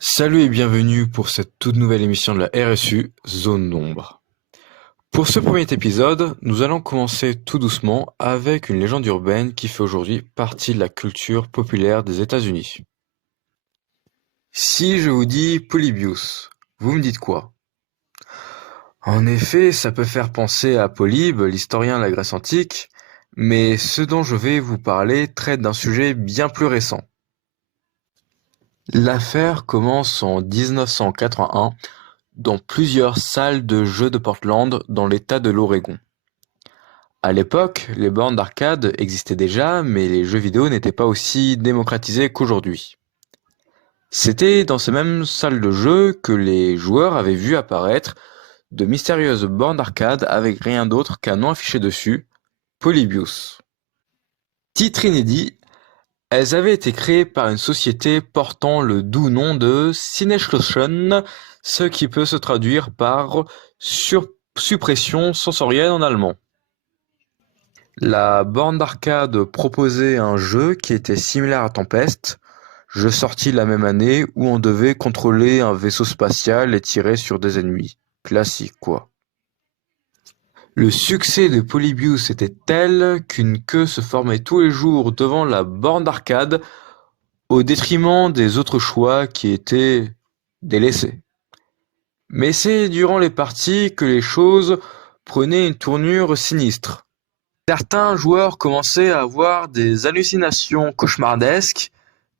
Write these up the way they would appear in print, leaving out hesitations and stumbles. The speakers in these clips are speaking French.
Salut et bienvenue pour cette toute nouvelle émission de la RSU, Zone d'ombre. Pour ce premier épisode, nous allons commencer tout doucement avec une légende urbaine qui fait aujourd'hui partie de la culture populaire des États-Unis. Si je vous dis Polybius, vous me dites quoi? En effet, ça peut faire penser à Polybe, l'historien de la Grèce antique, mais ce dont je vais vous parler traite d'un sujet bien plus récent. L'affaire commence en 1981 dans plusieurs salles de jeux de Portland dans l'État de l'Oregon. À l'époque, les bornes d'arcade existaient déjà, mais les jeux vidéo n'étaient pas aussi démocratisés qu'aujourd'hui. C'était dans ces mêmes salles de jeux que les joueurs avaient vu apparaître de mystérieuses bornes d'arcade avec rien d'autre qu'un nom affiché dessus, Polybius. Titre inédit, elles avaient été créées par une société portant le doux nom de Sinneschlossen, ce qui peut se traduire par suppression sensorielle en allemand. La borne d'arcade proposait un jeu qui était similaire à Tempest, jeu sorti la même année où on devait contrôler un vaisseau spatial et tirer sur des ennemis. Classique quoi. Le succès de Polybius était tel qu'une queue se formait tous les jours devant la borne d'arcade au détriment des autres choix qui étaient délaissés. Mais c'est durant les parties que les choses prenaient une tournure sinistre. Certains joueurs commençaient à avoir des hallucinations cauchemardesques,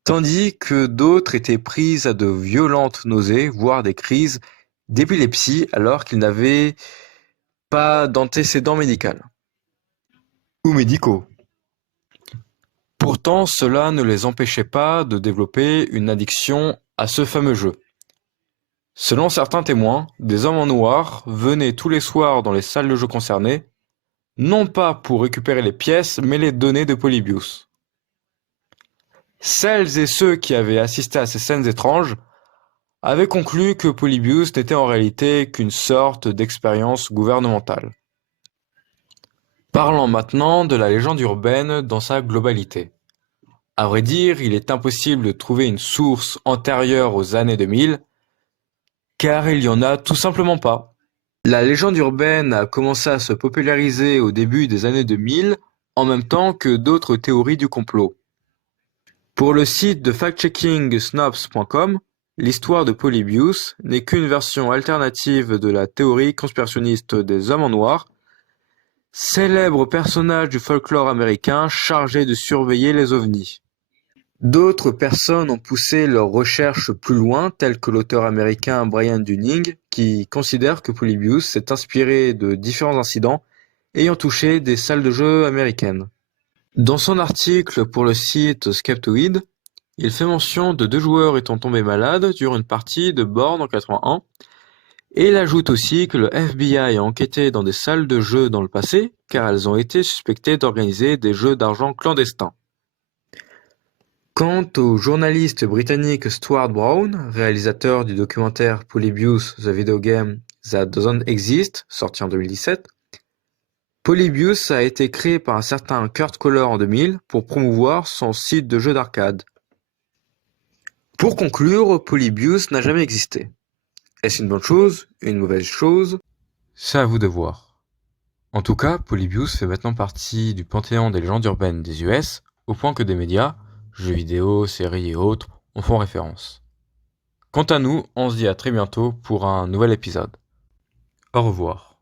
tandis que d'autres étaient pris à de violentes nausées, voire des crises d'épilepsie alors qu'ils n'avaient pas d'antécédents médicaux ou médicaux. Pourtant, cela ne les empêchait pas de développer une addiction à ce fameux jeu. Selon certains témoins, des hommes en noir venaient tous les soirs dans les salles de jeu concernées, non pas pour récupérer les pièces, mais les données de Polybius. Celles et ceux qui avaient assisté à ces scènes étranges avaient conclu que Polybius n'était en réalité qu'une sorte d'expérience gouvernementale. Parlons maintenant de la légende urbaine dans sa globalité. À vrai dire, il est impossible de trouver une source antérieure aux années 2000, car il y en a tout simplement pas. La légende urbaine a commencé à se populariser au début des années 2000, en même temps que d'autres théories du complot. Pour le site de fact-checking snopes.com, l'histoire de Polybius n'est qu'une version alternative de la théorie conspirationniste des Hommes en Noir, célèbre personnage du folklore américain chargé de surveiller les ovnis. D'autres personnes ont poussé leurs recherches plus loin, tels que l'auteur américain Brian Dunning, qui considère que Polybius s'est inspiré de différents incidents ayant touché des salles de jeux américaines. Dans son article pour le site Skeptoid, il fait mention de 2 joueurs étant tombés malades durant une partie de borne en 81, et il ajoute aussi que le FBI a enquêté dans des salles de jeux dans le passé, car elles ont été suspectées d'organiser des jeux d'argent clandestins. Quant au journaliste britannique Stuart Brown, réalisateur du documentaire Polybius The Video Game That Doesn't Exist, sorti en 2017, Polybius a été créé par un certain Kurt Kohler en 2000 pour promouvoir son site de jeux d'arcade. Pour conclure, Polybius n'a jamais existé. Est-ce une bonne chose? Une mauvaise chose? C'est à vous de voir. En tout cas, Polybius fait maintenant partie du panthéon des légendes urbaines des US, au point que des médias, jeux vidéo, séries et autres, en font référence. Quant à nous, on se dit à très bientôt pour un nouvel épisode. Au revoir.